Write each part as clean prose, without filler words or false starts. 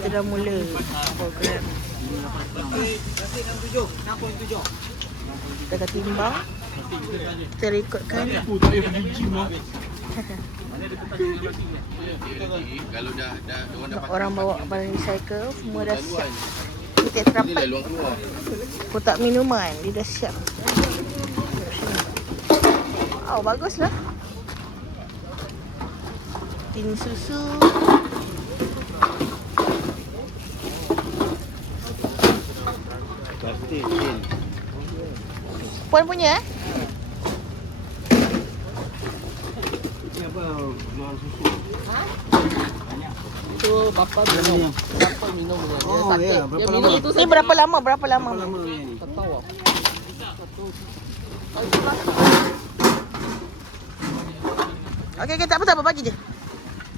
kita dah mula program. Kita akan timbang. Kita rekodkan. Orang bawa barang recycle, semua dah siap. Kita terapat kotak minuman, dia dah siap. Wow, baguslah. Tin susu. Plastik, tin. Puan punya Ini apa? Jual susu. Itu bapa minum. Bapa minum dia. Oh, ya. Berapa lama? Ni berapa lama? Berapa lama? Berapa lama ni? Tak tahu apa. Okey, tak apa, tak apa, bagi je.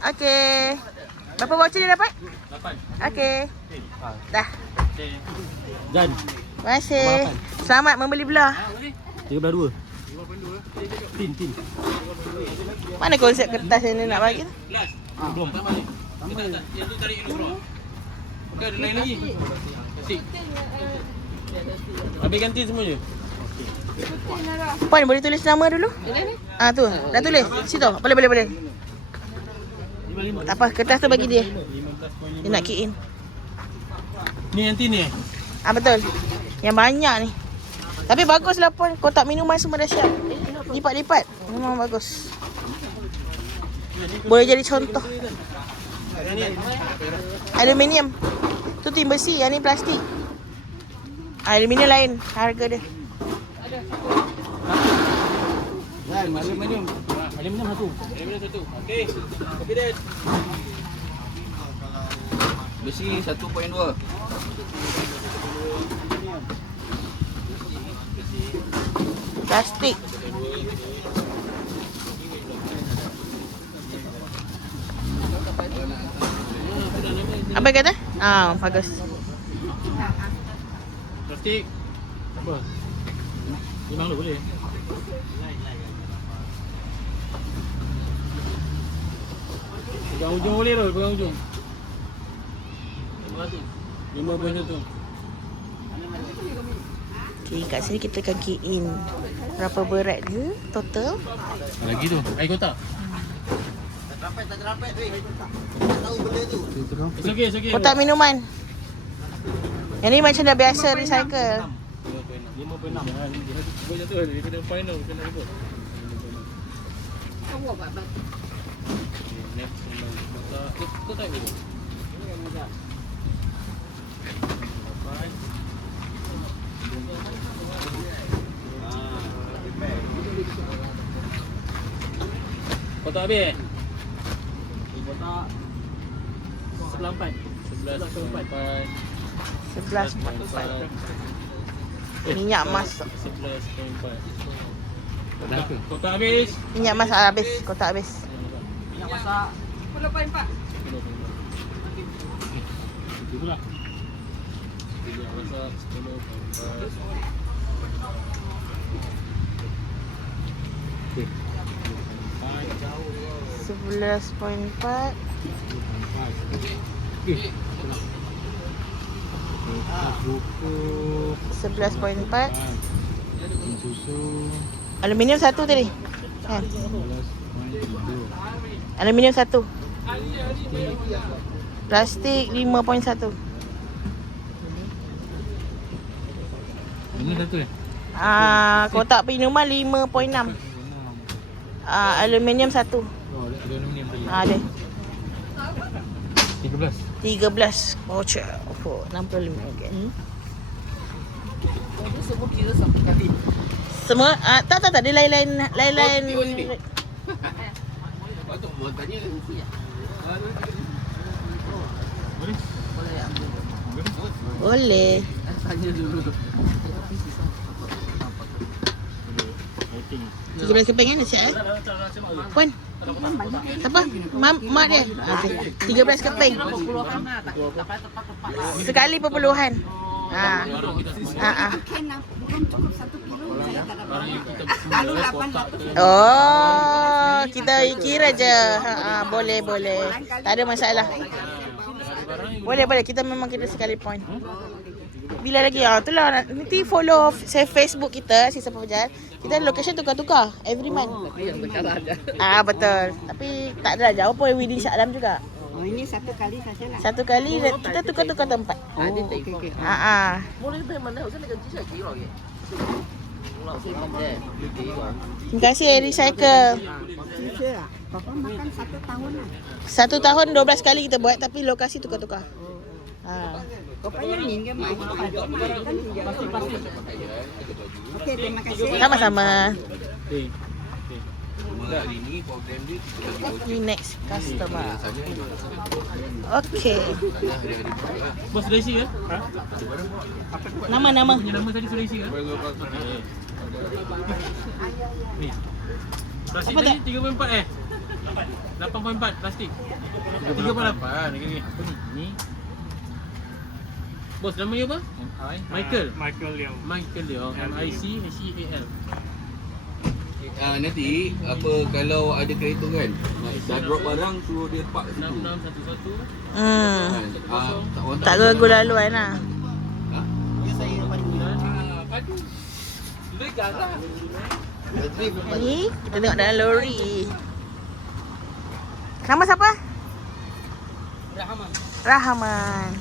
Okey. Berapa voucher dia dapat? 8. Okey. Dah. Jan. Terima kasih. Selamat membeli belah. 32. Tin. Mana konsep kertas yang dia nak bagi tu? Belum. Tambah ni. Yang tu tarik dulu. Bukan ada lain lagi. Kasih. Habiskan tin semua je. Puan boleh tulis nama dulu? Ah tu, dah tulis. Situ. Boleh. Tak apa, kertas tu bagi dia. Dia nak key in. Ni yang tin ni. Ah betul. Yang banyak ni. Tapi baguslah Puan. Kotak minuman semua dah siap. Lipat-lipat. Memang bagus. Boleh jadi contoh. Aluminium. Tu tin besi, yang ni plastik. Aluminium lain harga dia. Jan, aluminium. Aluminium satu. Okey. Kopi dia. Besi 1.2. Plastik. Apa kata? Ah, bagus. Plastik. Apa? Memang lu boleh. Pegang ujung boleh tu, pegang ujung. 5.1. Okay, kat sini kita akan key in berapa berat dia total. Lagi tu, air kotak. Tak terapet weh. Tak tahu benda tu. It's okay. Kotak minuman. Yang ni macam dah biasa recycle. 5.6. Dia jatuh dia kena final kena report. Next kotak ni. Kotak habis. Kotak 11.4. 11.4. Minyak masak. 11.4. Kotak habis. Minyak masak habis. Kotak habis. Minyak masak 10.4. Itulah. Minyak masak 10.4. Okey. 11.4. Buku 11.4. susu Aluminium satu tadi. Kan? Aluminium satu. Plastik 5.1. ini satu Kotak minuman 5.6. Aluminium satu. Oh, ada aluminium tadi. Ada 13. 13 voucher for RM65. Semua kira satu kali. Semua tak dia lain-lain. Patut buat tanya. Boleh. Tanya dulu. 13 keping kan siap Puan. Apa? Mak dia. 13 keping. Sekali perpuluhan. Bukan cukup 1 kilo, saya tak dapat. Lalu 800. Oh, kita kira je. Boleh. Tak ada masalah. Boleh. Kita memang kena sekali point. Bila lagi? Itulah. Nanti follow Facebook kita, Sisa Pejalan. Kita location tukar-tukar every month. Tapi yang sekarang ada. Betul. Tapi tak adalah jauh pun within Shah Alam juga. Oh, ini satu kali saja lah. Satu kali kita tukar-tukar tempat. Oh, okey. Terima kasih Recycle. Sure lah. Papa makan 1 tahun lah. 1 tahun 12 kali kita buat tapi lokasi tukar-tukar. Rupanya minggir main pada main kan pasti. Okey, terima kasih. Sama-sama. Hari ni program dia kita bagi Ni next customer. Okay. Bos Sulawesi ke? Nama-nama. Yang nama tadi Sulawesi ke? Ni. Plastik Apa tadi tak? 3.4 8.4 plastik. 3.8 ni. Apa ni? Ni. Bos nama dia apa? Michael. Michael Leong. Michael Leong. MICHEAL. nanti apa kalau ada kereta kan dah drop barang suruh dia park situ. 6611. Tak ragu laluan lah. Padu. Legal lah. Ni kita tengok dalam lori. Nama siapa? Rahman.